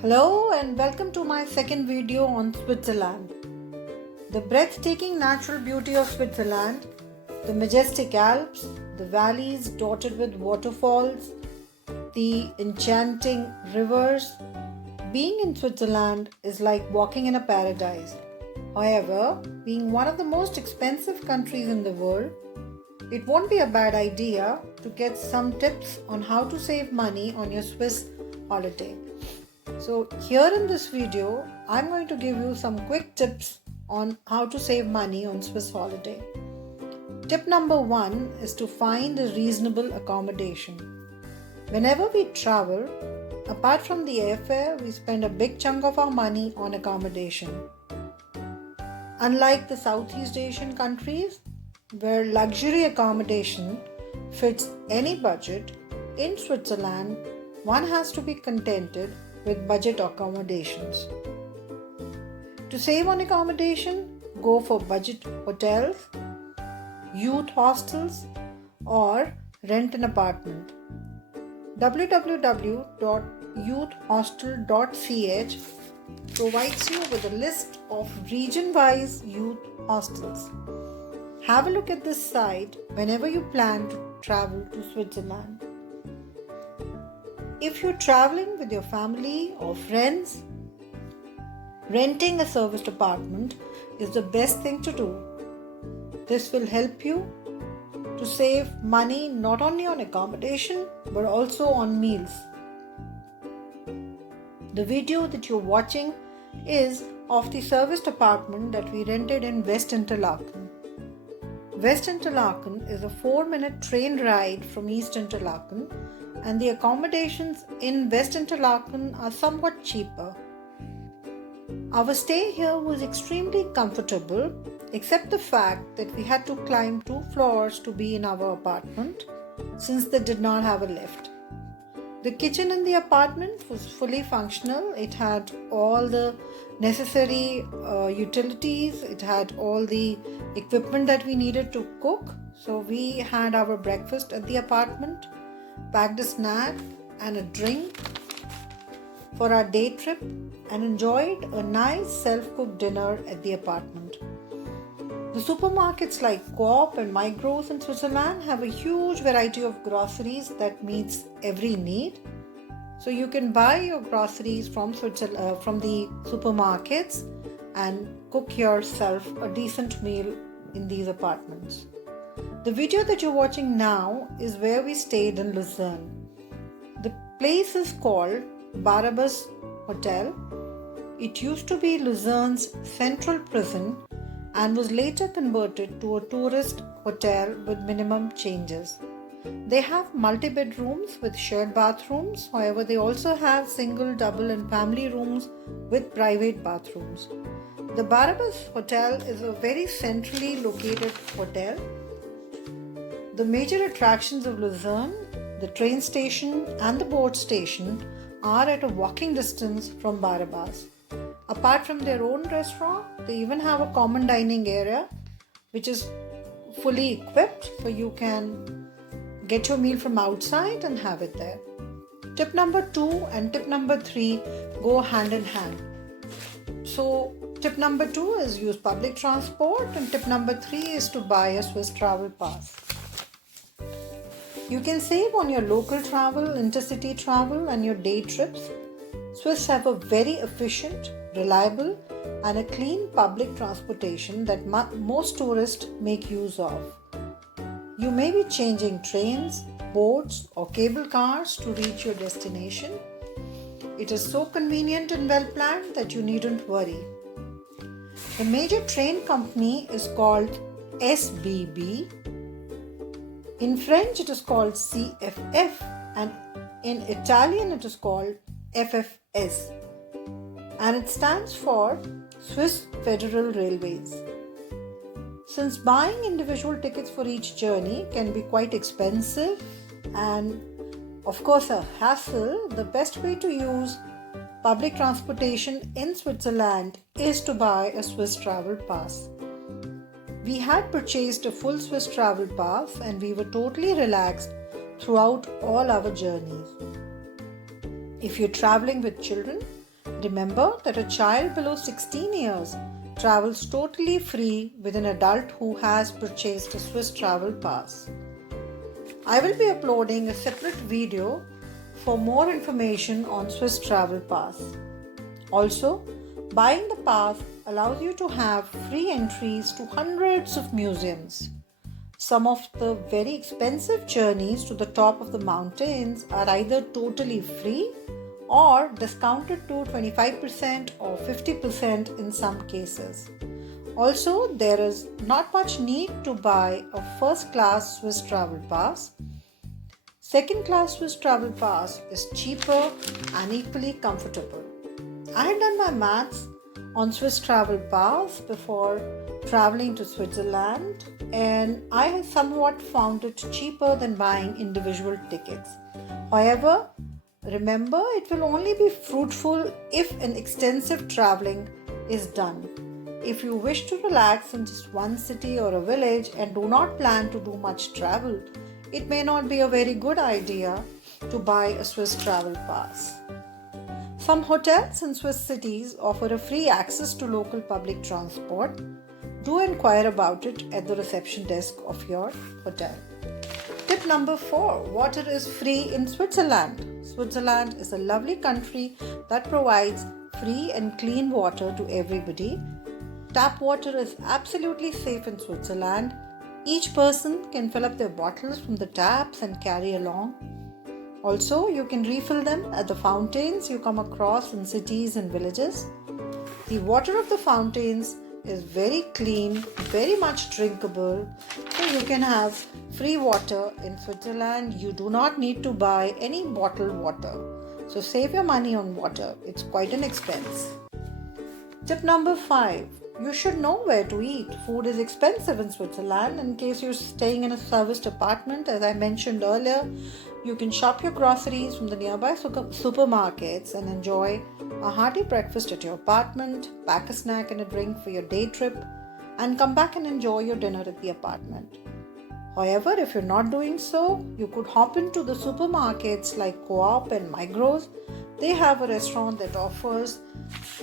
Hello and welcome to my second video on Switzerland. The breathtaking natural beauty of Switzerland, the majestic Alps, the valleys dotted with waterfalls, the enchanting rivers. Being in Switzerland is like walking in a paradise. However, being one of the most expensive countries in the world, it won't be a bad idea to get some tips on how to save money on your Swiss holiday. So here in this video, I'm going to give you some quick tips on how to save money on Swiss holiday. Tip number 1 is to find a reasonable accommodation. Whenever we travel, apart from the airfare, we spend a big chunk of our money on accommodation. Unlike the Southeast Asian countries, where luxury accommodation fits any budget, in Switzerland, one has to be contented with budget accommodations. To save on accommodation, go for budget hotels, youth hostels, or rent an apartment. www.youthhostel.ch provides you with a list of region-wise youth hostels. Have a look at this site whenever you plan to travel to Switzerland. If you're traveling with your family or friends, renting a serviced apartment is the best thing to do. This will help you to save money not only on accommodation but also on meals. The video that you're watching is of the serviced apartment that we rented in West Interlaken. West Interlaken is a 4-minute train ride from East Interlaken, and the accommodations in West Interlaken are somewhat cheaper. Our stay here was extremely comfortable, except the fact that we had to climb 2 floors to be in our apartment since they did not have a lift. The kitchen in the apartment was fully functional. It had all the necessary utilities. It had all the equipment that we needed to cook. So we had our breakfast at the apartment, packed a snack and a drink for our day trip, and enjoyed a nice self-cooked dinner at the apartment. The supermarkets like Coop and Migros in Switzerland have a huge variety of groceries that meets every need. So you can buy your groceries from the supermarkets and cook yourself a decent meal in these apartments. The video that you're watching now is where we stayed in Lucerne. The place is called Barbas Hotel. It used to be Lucerne's central prison and was later converted to a tourist hotel with minimum changes. They have multi-bedrooms with shared bathrooms. However, they also have single, double and family rooms with private bathrooms. The Barbas Hotel is a very centrally located hotel. The major attractions of Lucerne, the train station and the boat station, are at a walking distance from Barbas. Apart from their own restaurant, they even have a common dining area which is fully equipped, so you can get your meal from outside and have it there. Tip number 2 and tip number 3 go hand in hand. So tip number 2 is use public transport, and tip number 3 is to buy a Swiss travel pass. You can save on your local travel, intercity travel and your day trips. Swiss have a very efficient, reliable and a clean public transportation that most tourists make use of. You may be changing trains, boats or cable cars to reach your destination. It is so convenient and well planned that you needn't worry. The major train company is called SBB. In French it is called CFF and in Italian it is called FFS, and it stands for Swiss Federal Railways. Since buying individual tickets for each journey can be quite expensive and of course a hassle, the best way to use public transportation in Switzerland is to buy a Swiss travel pass. We had purchased a full Swiss travel pass and we were totally relaxed throughout all our journeys. If you're traveling with children, Remember that a child below 16 years travels totally free with an adult who has purchased a Swiss travel pass. I will be uploading a separate video for more information on Swiss travel pass. Also, buying the pass allows you to have free entries to hundreds of museums. Some of the very expensive journeys to the top of the mountains are either totally free or discounted to 25% or 50% in some cases. Also, there is not much need to buy a first class Swiss travel pass. Second class Swiss travel pass is cheaper and equally comfortable. I had done my maths on Swiss travel pass before traveling to Switzerland, and I somewhat found it cheaper than buying individual tickets. However, remember, it will only be fruitful if an extensive traveling is done. If you wish to relax in just one city or a village and do not plan to do much travel, it may not be a very good idea to buy a Swiss travel pass. Some hotels in Swiss cities offer a free access to local public transport. Do inquire about it at the reception desk of your hotel. Tip number 4. Water is free in Switzerland. Switzerland is a lovely country that provides free and clean water to everybody. Tap water is absolutely safe in Switzerland. Each person can fill up their bottles from the taps and carry along. Also, you can refill them at the fountains you come across in cities and villages. The water of the fountains is very clean, very much drinkable, so you can have free water in Switzerland. You do not need to buy any bottled water. So save your money on water. It's quite an expense. Tip number 5. You should know where to eat. Food is expensive in Switzerland. In case you're staying in a serviced apartment, as I mentioned earlier, you can shop your groceries from the nearby supermarkets and enjoy a hearty breakfast at your apartment, pack a snack and a drink for your day trip, and come back and enjoy your dinner at the apartment. However, if you're not doing so, you could hop into the supermarkets like Co-op and Migros. They have a restaurant that offers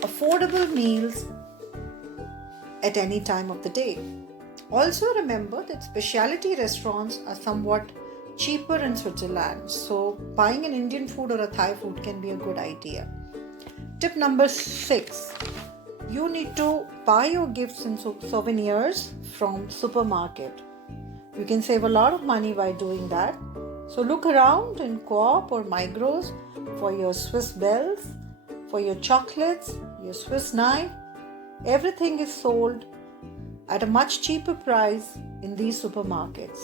affordable meals at any time of the day. Also remember that specialty restaurants are somewhat cheaper in Switzerland, so buying an Indian food or a Thai food can be a good idea. Tip number 6. You need to buy your gifts and souvenirs from supermarket. You can save a lot of money by doing that. So look around in Co-op or Migros for your Swiss bells, for your chocolates, your Swiss knife. Everything is sold at a much cheaper price in these supermarkets.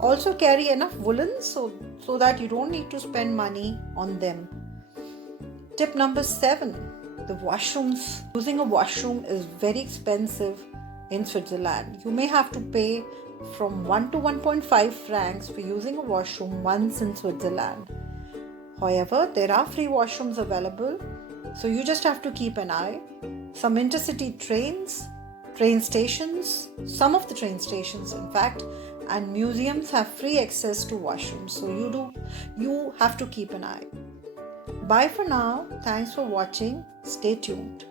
Also carry enough woolens so that you don't need to spend money on them. Tip number 7. The washrooms. Using a washroom is very expensive in Switzerland. You may have to pay from 1 to 1.5 francs for using a washroom once in Switzerland. However, there are free washrooms available, so you just have to keep an eye. Some intercity trains, train stations, some of the train stations in fact, and museums have free access to washrooms, so you have to keep an eye. Bye for now. Thanks for watching. Stay tuned.